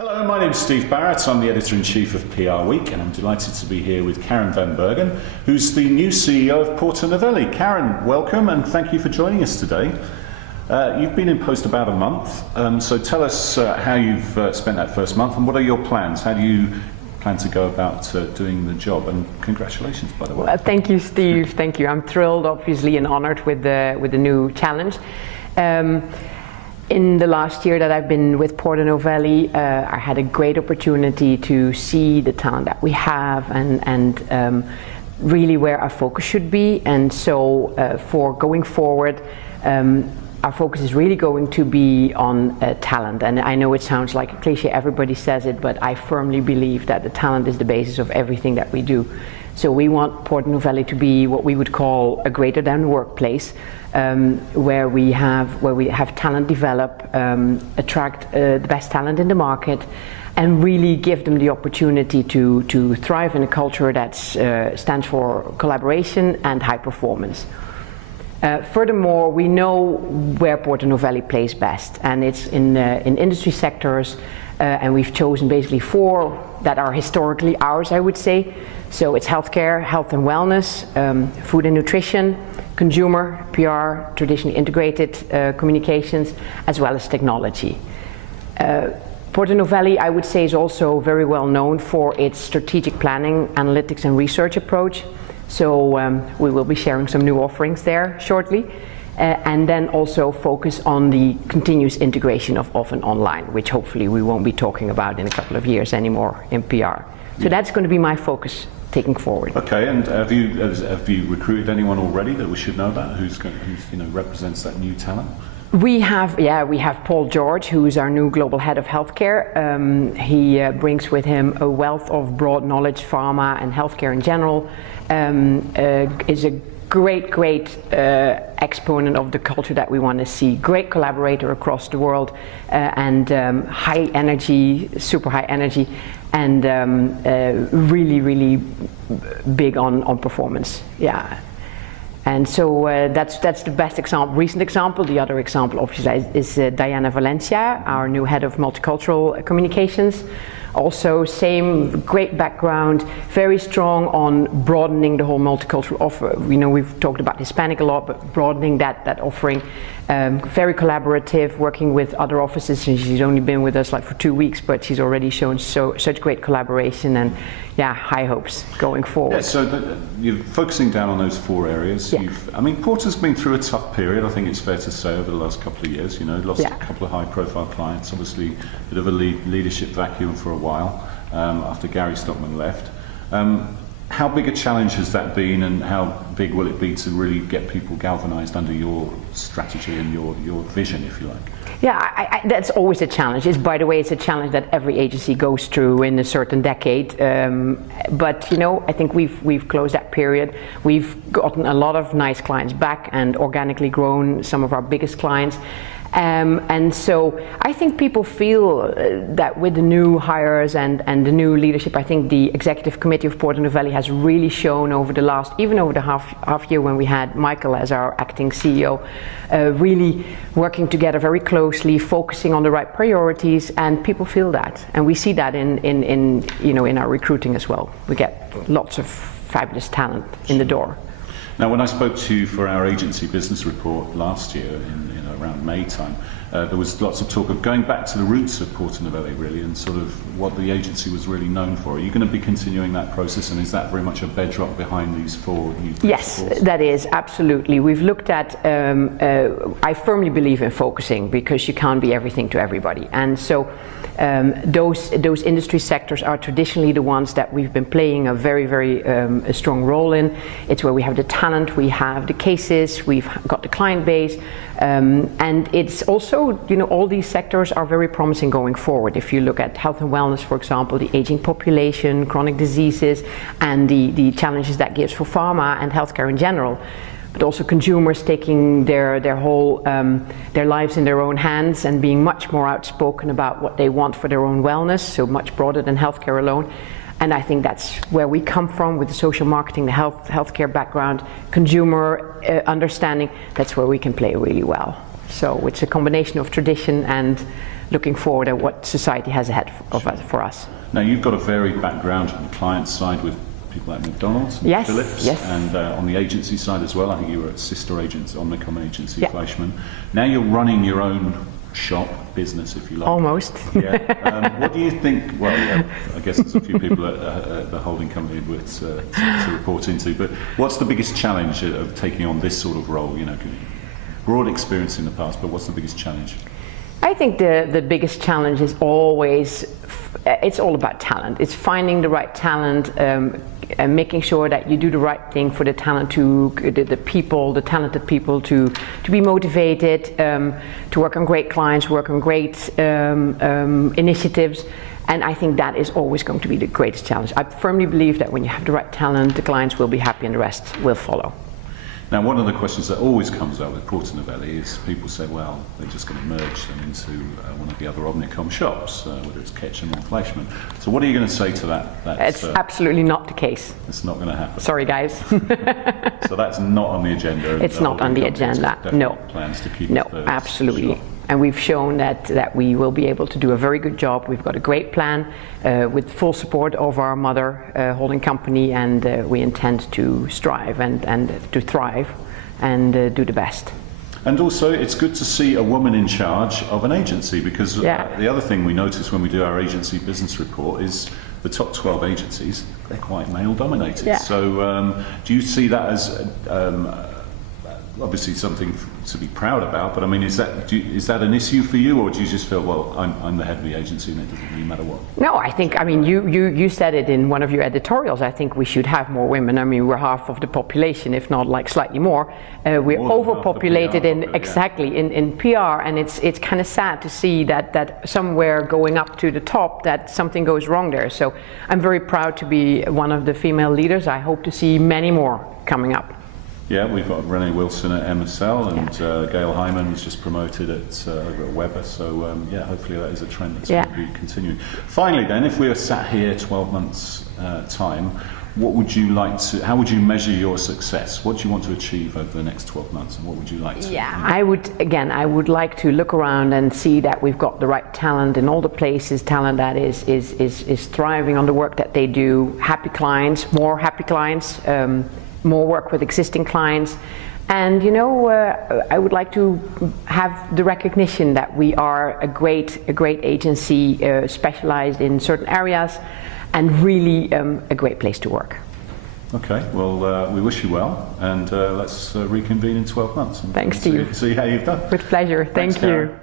Hello, my name is Steve Barrett. I'm the Editor-in-Chief of PRWeek, and I'm delighted to be here with Karen van Bergen, who's the new CEO of Porter Novelli. Karen, welcome, and thank you for joining us today. You've been in post about a month, so tell us how you've spent that first month, and what are your plans? How do you plan to go about doing the job? And congratulations, by the way. Thank you, Steve. Thank you. I'm thrilled, obviously, and honored with the new challenge. In the last year that I've been with Porter Novelli, I had a great opportunity to see the talent that we have and really where our focus should be. And so for going forward, our focus is really going to be on talent. And I know it sounds like a cliche, everybody says it, but I firmly believe that the talent is the basis of everything that we do. So we want Porter Novelli to be what we would call a greater than workplace, where we have talent develop, attract the best talent in the market, and really give them the opportunity to thrive in a culture that stands for collaboration and high performance. Furthermore, we know where Porter Novelli plays best, and it's in industry sectors, and we've chosen basically 4 that are historically ours, I would say. So it's healthcare, health and wellness, food and nutrition, consumer, PR, traditionally integrated communications, as well as technology. Porter Novelli, I would say, is also very well known for its strategic planning, analytics and research approach. So we will be sharing some new offerings there shortly. And then also focus on the continuous integration of off and online, which hopefully we won't be talking about in a couple of years anymore in PR. So that's going to be my focus taking forward. Okay, and have you recruited anyone already that we should know about, who's represents that new talent? We have Paul George, who is our new global head of healthcare. He brings with him a wealth of broad knowledge, pharma and healthcare in general. Is a great exponent of the culture that we want to see. Great collaborator across the world, and high energy, super high energy, and really big on performance. Yeah. And so that's the best example, recent example. The other example, obviously, is Diana Valencia, our new head of multicultural communications. Also, same great background, very strong on broadening the whole multicultural offer. We know we've talked about Hispanic a lot, but broadening that offering. Very collaborative, working with other offices. And she's only been with us like for 2 weeks, but she's already shown such great collaboration, and yeah, high hopes going forward. Yeah, so you're focusing down on those 4 areas. Yeah. I mean, Porter's been through a tough period, I think it's fair to say, over the last couple of years. You know, lost a couple of high-profile clients, obviously a bit of a leadership vacuum for a while after Gary Stockman left. How big a challenge has that been, and how big will it be to really get people galvanized under your strategy and your vision, if you like? Yeah, that's always a challenge. By the way, it's a challenge that every agency goes through in a certain decade. But you know, I think we've closed that period. We've gotten a lot of nice clients back and organically grown some of our biggest clients. And so I think people feel that with the new hires and the new leadership, I think the executive committee of Porter Novelli has really shown over the last, even over the half year when we had Michael as our acting CEO, really working together very closely, focusing on the right priorities, and people feel that, and we see that in our recruiting as well. We get lots of fabulous talent in the door. Now, when I spoke to you for our agency business report last year, around May time, there was lots of talk of going back to the roots of Porter Novelli, really, and sort of what the agency was really known for. Are you going to be continuing that process, and is that very much a bedrock behind these 4 new principles? Yes, that is, absolutely. We've looked at, I firmly believe in focusing, because you can't be everything to everybody. And so those industry sectors are traditionally the ones that we've been playing a very a strong role in. It's where we have the talent, we have the cases, we've got the client base, and it's also, you know, all these sectors are very promising going forward. If you look at health and wellness, for example, the aging population, chronic diseases, and the challenges that gives for pharma and healthcare in general. But also consumers taking their lives in their own hands and being much more outspoken about what they want for their own wellness, so much broader than healthcare alone. And I think that's where we come from with the social marketing, the healthcare background, consumer understanding. That's where we can play really well. So it's a combination of tradition and looking forward at what society has ahead of us, for us. Now you've got a varied background on the client side with people like McDonald's and Yes, Philips, yes. and on the agency side as well. I think you were at sister agency, Omnicom agency, Yeah. Fleischmann. Now you're running your own shop, business, if you like. Almost. Yeah. What do you think? Well, yeah, I guess there's a few people at the holding company to report into. But what's the biggest challenge of taking on this sort of role? You know, broad experience in the past, but what's the biggest challenge? I think the biggest challenge is always, it's all about talent. It's finding the right talent, and making sure that you do the right thing for the talent, the talented people to be motivated, to work on great clients, work on great initiatives. And I think that is always going to be the greatest challenge. I firmly believe that when you have the right talent, the clients will be happy and the rest will follow. Now, one of the questions that always comes up with Porter Novelli is people say, well, they're just going to merge them into one of the other Omnicom shops, whether it's Ketchum or Fleischmann. So what are you going to say to that? It's absolutely not the case. It's not going to happen. Sorry, guys. So that's not on the agenda? It's not on the agenda, no. Plans to keep No, absolutely. Shop. And we've shown that we will be able to do a very good job. We've got a great plan with full support of our mother holding company, and we intend to strive and to thrive and do the best. And also, it's good to see a woman in charge of an agency, because the other thing we notice when we do our agency business report is the top 12 agencies, they're quite male dominated. Yeah. So do you see that as obviously something to be proud about, but I mean, is that an issue for you, or do you just feel, well, I'm the head of the agency and it doesn't really matter what? No, I think, I mean, you said it in one of your editorials. I think we should have more women. I mean, we're half of the population, if not like slightly more. We're overpopulated in PR, and it's kind of sad to see that somewhere going up to the top that something goes wrong there. So I'm very proud to be one of the female leaders. I hope to see many more coming up. Yeah, we've got Renee Wilson at MSL, and Gail Hyman was just promoted over at Weber. So yeah, hopefully that is a trend that's going to be continuing. Finally, then, if we are sat here 12 months' time, what would you like to? How would you measure your success? What do you want to achieve over the next 12 months, and what would you like to? Yeah, I would like to look around and see that we've got the right talent in all the places. Talent that is thriving on the work that they do. Happy clients, more happy clients. More work with existing clients, and you know, I would like to have the recognition that we are a great agency specialized in certain areas, and really a great place to work. Okay, well, we wish you well, and let's reconvene in 12 months. And Thanks to you. See how you've done. With pleasure. Thank you. Karen.